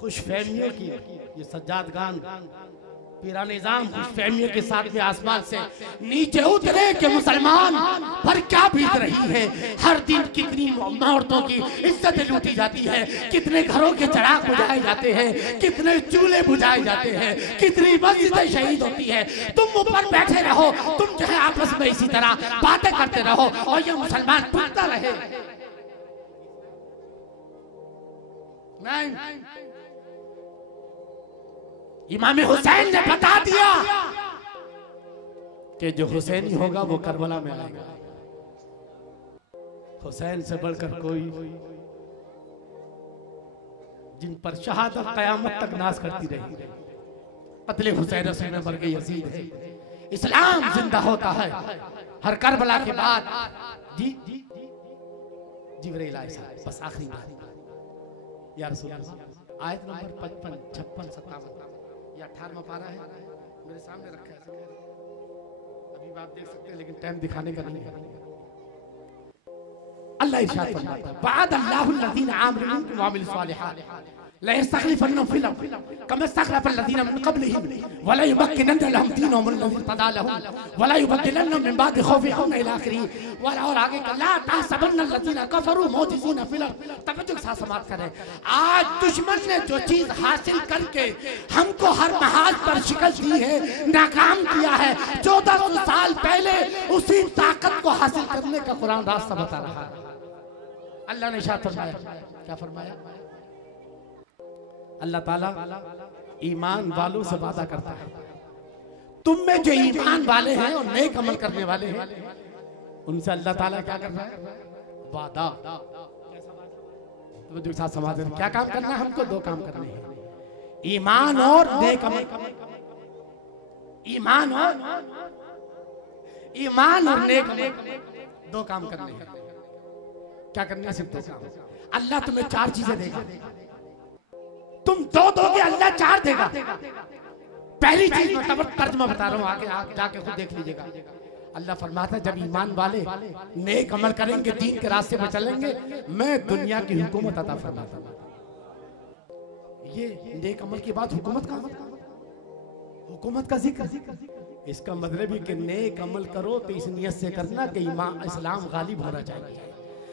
खुशफहमियों की ये सज्जाद खान पीरा निजाम खुशफहमियों के साथ में आसमान से नीचे उतरे कि मुसलमान पर क्या बीत रही है। हर दिन कितनी औरतों की इज्जतें लूटी जाती है, कितने घरों के चिराग बुझाए जाते हैं, कितने चूल्हे बुझाए जाते हैं, कितनी मस्जिदें शहीद होती है। तुम ऊपर बैठे रहो, तुम जो है आपस में इसी तरह बातें करते रहो और ये मुसलमान टूटता रहे। नहीं, इमाम हुसैन ने बता दिया कि जो हुसैनी होगा वो करबला में आएगा। हुसैन से बढ़कर कोई, जिन पर शहादत कयामत तक नाज करती रही। कत्ले हुसैन रसूल में मर गई यजीद है। इस्लाम जिंदा होता है हर करबला के बाद। जी जिब्रील आए, बस आखिरी बात या रसूल अल्लाह, आयत नंबर 55, 56, 57 या 18वां पारा है, मेरे सामने रखा है। अभी आप देख सकते हैं लेकिन टाइम दिखाने का नहीं। अल्लाह इरशाद फरमाता है, वअद अल्लाहु अल्लज़ीना आमनु मिनकुम व अमिलुस सालिहात ला यस्तखलिफन्नहुम फिल अर्द कमा इस्तखलफ़ अल्लज़ीना मिन क़ब्लिहिम व ला युमक्किनन्ना लहुम दीनहुम अल्लज़ी इर्तदा लहुम व ला युबद्दिलन्नहुम मिन बादि ख़ौफ़िहिम इला आखिरिह। और आगे का ला तहसबन्ना अल्लज़ीना कफ़रू मौजिज़ीना फिल अर्द। तवज्जो के साथ समाप्त करें। आज दुश्मन ने जो चीज हासिल करके हमको हर महाज पर शिकस्त दी है, नाकाम किया है, 1400 साल पहले उसी ताकत को हासिल करने का कुरान रास्ता बता रहा है। अल्लाह ने इरशाद फरमाया, क्या फरमाया? अल्लाह ताला ईमान वालों से वादा करता है, तुम में जो ईमान वाले हैं और नेक अमल करने वाले हैं उनसे अल्लाह ताला क्या कर रहा है? वादा। तो जो साथ समाज में क्या काम करना है? हमको दो काम करने हैं, ईमान और नेक अमल। ईमान और नेक अमल, दो काम करने हैं। क्या करना है? सिर्फ दो काम। अल्लाह तुम्हें 4 चीजें देगा, तुम 2 दोगे, अल्लाह 4 देगा। पहली चीज मैं तर्जुमा बता रहा हूं, आगे आप जाके खुद देख लीजिएगा। अल्लाह फरमाता है जब ईमान वाले नेक अमल करेंगे, दीन के रास्ते पर चलेंगे, मैं दुनिया की हुकूमत अता फरमाता हूं। ये नेक अमल की बात, हुकूमत का हुकूमत का जिक्र। इसका मतलब है कि नेक अमल करो तो इस नियत से करना कि इस्लाम गालिब होना चाहिए।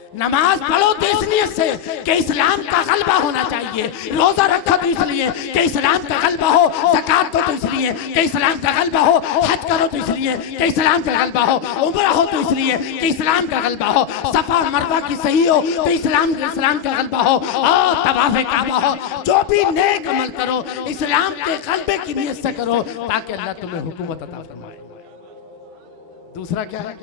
नमाज पढ़ो तो इस नियत से कि इस्लाम का गलबा होना चाहिए। रोजा रखो तो इसलिए कि इस्लाम का गलबा हो, ज़कात दो तो इसलिए कि इस्लाम का गलबा हो, हज करो तो इसलिए कि इस्लाम का गलबा हो, उम्रा हो तो इसलिए कि इस्लाम का गलबा हो, सफा मरवा की सही हो तो इस्लाम का गलबा हो, और तवाफ़े काबा हो। जो भी नेक अमल करो इस्लाम के गलबे की नियत से करो ताकि अल्लाह तुम्हें हुकूमत अता फरमाए। दूसरा क्या है?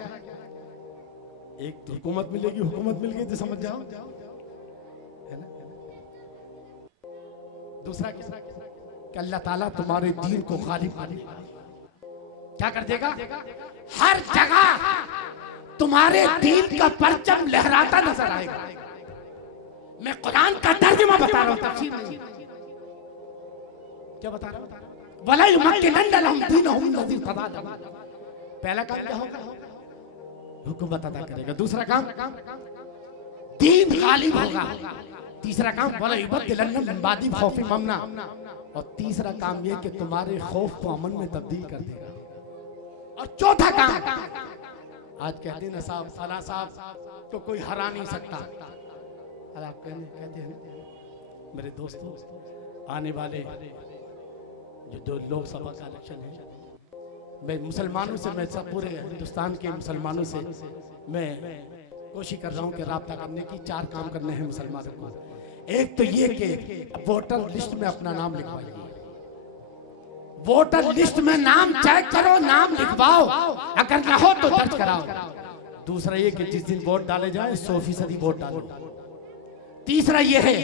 एक तो हुकूमत मिलेगी, हुकूमत मिल गई तो समझ जाओ, है ना। दूसरा कि अल्लाह ताला तुम्हारे दीन को गालिब क्या कर देगा? हर जगह तुम्हारे दीन का परचम लहराता नजर आएगा। मैं कुरान का तर्जुमा बता रहा हूं, तफसीर नहीं। क्या बता रहा हूं? वला युमक्किनन्ना लहुम दीनहुम अल्लज़ी इर्तदा लहुम। पहला काम क्या होगा? हुकूमत अदा करेगा। दूसरा काम दीन गालिब होगा। तीसरा काम वला युबद्दिलन्ना मिन बादि खौफिहिम अमना। और तीसरा काम ये कि तुम्हारे खौफ को अमन में तब्दील कर देगा। और चौथा काम, आज कहते हैं ना साहब, फला साहब तो कोई हरा नहीं सकता। और आप कहते हैं मेरे दोस्तों, आने वाले जो लोकसभा का इलेक्शन है, मैं मुसलमानों से, मैं सब पूरे हिंदुस्तान के मुसलमानों से मैं कोशिश कर रहा हूं कि राब्ता करने की। 4 काम करने हैं मुसलमानों को। एक तो ये कि वोटर लिस्ट में अपना नाम लिखवाइए। वोटर लिस्ट में नाम चेक करो, नाम लिखवाओ, अगर ना हो तो दर्ज कराओ। दूसरा ये कि जिस दिन वोट डाले जाए 100% वोट डालो। तीसरा ये है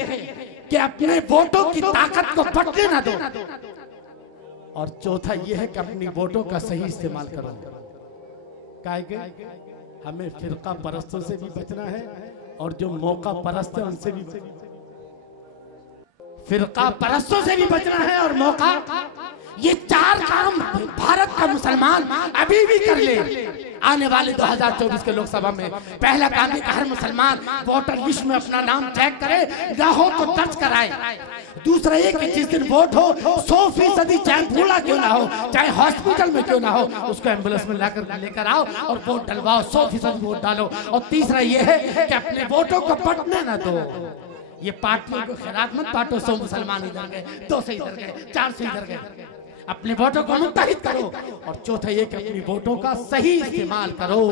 कि अपने वोटों की ताकत को बटने ना दो। और चौथा यह है कि अपनी वोटों का सही इस्तेमाल करो। काहे के हमें फिरका परस्तों से भी बचना है और जो मौका परस्त है उनसे भी, फिरका परस्तों से भी बचना है और मौका। ये 4 काम भारत का मुसलमान अभी भी कर ले आने वाले 2024 के लोकसभा में पहला काम है कि हर मुसलमान वोटर लिस्ट में अपना नाम चेक करे, ना हो तो दर्ज कराए। दूसरा ये कि जिस दिन वोट हो 100% चाहे बूढ़ा क्यों ना हो, चाहे हॉस्पिटल में क्यों ना हो, उसको एम्बुलेंस में लेकर आओ और वोट डलवाओ, 100% वोट डालो। और तीसरा ये है कि अपने वोटों को बंटने ना दो। ये पार्टियों को खिलाफ मत बांटो, 100 मुसलमान इधर गए, 200 इधर गए, 400 इधर गए। अपने वोटों को मुत्तहिद करो। और चौथा ये कि अपनी वोटों का सही इस्तेमाल करो,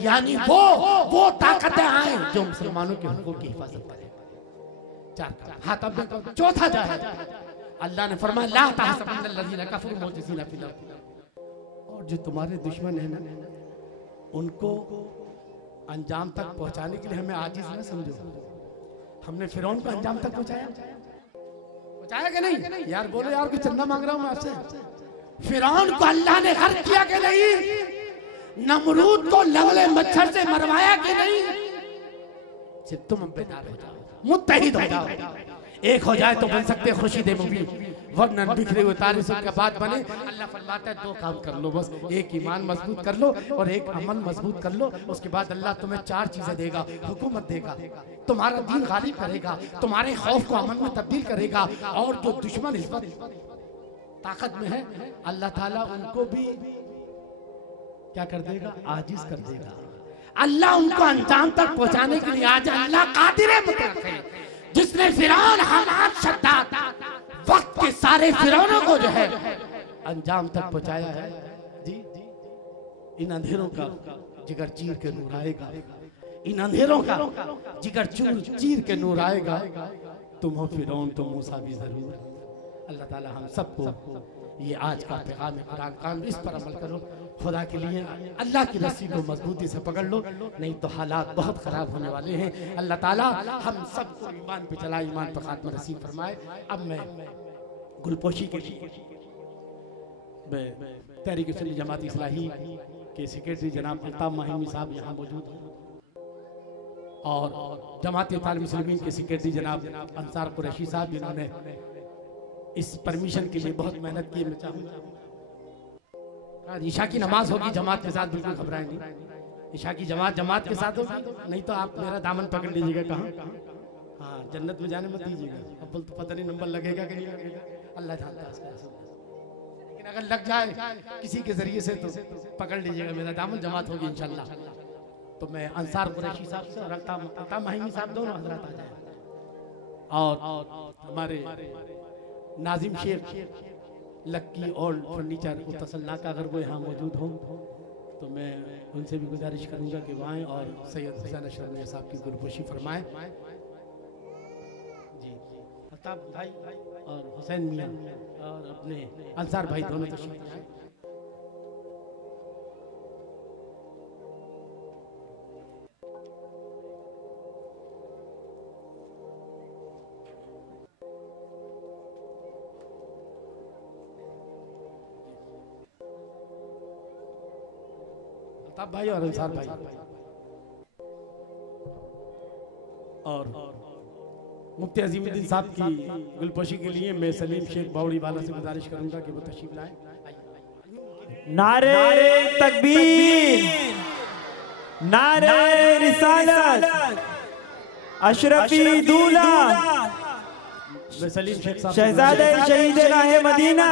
यानी वो ताकतें आए जो मुसलमानों के हुकूक की हिफाजत करें। हाँ, तब चौथा जाए अल्लाह ने फरमाया ला तहसबन्नल्लज़ीना कफ़रू मुअजिज़ीना फ़िल अर्ज़। और जो तुम्हारे दुश्मन है ना, उनको अंजाम तक पहुंचाने के लिए हमें आजिज न समझो। हमने फिरौन को अंजाम तक पहुंचाया कि नहीं? यार बोलो यार, कुछ चंदा मांग रहा हूं मैं आपसे। फिरौन को अल्लाह ने गर्क किया कि नहीं? नमरूद को लंगड़े मच्छर से मरवाया कि नहीं? सिर्फ तुम बेदार हो जाओ, मुत्तहिद हो जाओ, एक हो जाए तो बन सकते खुशी दे मूवी, वरना बिखरे हुए तारे से का बात बने। अल्लाह फरमाता है दो काम कर लो बस, एक ईमान मजबूत कर लो और एक अमल मजबूत कर लो। उसके बाद अल्लाह तुम्हें 4 चीजें देगा। हुकूमत देगा, तुम्हारा दीन गालिब करेगा, तुम्हारे खौफ को अमन में तब्दील करेगा, और जो दुश्मन इस वक्त ताकत में है अल्लाह ताला उनको भी क्या कर देगा? आजिज कर देगा। अल्लाह उनको अंजाम तक पहुंचाने के लिए आज अल्लाह कादिर मुतलक है, जिसने फिरौन, हामान, शद्दाद वक्त के सारे फिरौनों को जो है अंजाम तक पहुंचाया है। जी, इन अंधेरों का जिगर चीर के नूर आएगा, इन अंधेरों का जिगर चीर के नूर आएगा। तुम हो फिरौन तो मूसा भी जरूर। अल्लाह ताला हम सबको ये आज का पैगाम कुरान कान, इस पर अमल करो। खुदा के लिए अल्लाह की रस्सी को मजबूती से पकड़ लो, नहीं तो हालात बहुत खराब होने वाले हैं। अल्लाह ताला हम सबको ईमान पे चला, ईमान पर खात्मा नसीब फरमाए। अब मैं गुलपोशी के लिए तहरीक सुन्नी जमात इस्लाही के सेक्रेटरी जनाब अल्ताफ माहिमी साहब यहाँ मौजूद हैं, और जमात तालिब मुस्लिमीन के सेक्रेटरी जनाब अंसार कुरैशी साहब, जिन्होंने इस परमिशन के लिए बहुत मेहनत की। मैं चाहूँगा ईशा की नमाज होगी जमात के साथ, बिल्कुल घबराएं नहीं। ईशा की जमात के साथ होगी, नहीं तो आप मेरा दामन पकड़ लीजिएगा। कहाँ? हाँ, जन्नत में जाने मत दीजिएगा। अब तो पता नहीं नंबर लगेगा कि नहीं लगेगा, अल्लाह जानता है। लेकिन अगर लग जाए किसी के जरिए से तो पकड़ लीजिएगा मेरा दामन। जमात होगी इंशाल्लाह। तो मैं अंसार कुरैशी साहब से और अल्ताफ माहिमी साहब दोनों हजरात आ जाए, और हमारे नाजिम शेख लक्की और फर्नीचर तसल्लाक अगर वो यहाँ मौजूद हों तो मैं उनसे भी गुजारिश करूँगा कि वहाँ और सैयद हुसैन अशरफ मियां साहब की गुलपोशी फरमाएं। जी, अल्ताफ भाई और हुसैन मियां और अपने अंसार भाई दोनों तशरीफ लाएं। अल्ताफ भाई और अंसार भाई, और मुफ्ती अजीमुद्दीन साहब की गुलपोशी के लिए मैं सलीम शेख बावड़ी वाला से गुजारिश करूंगा कि वो तशरीफ लाएं। नारे तकबीर, नारे रिसालत, अशरफी दूल्हा मैं सलीम शेख साहब शहजादे शहीद राहे मदीना।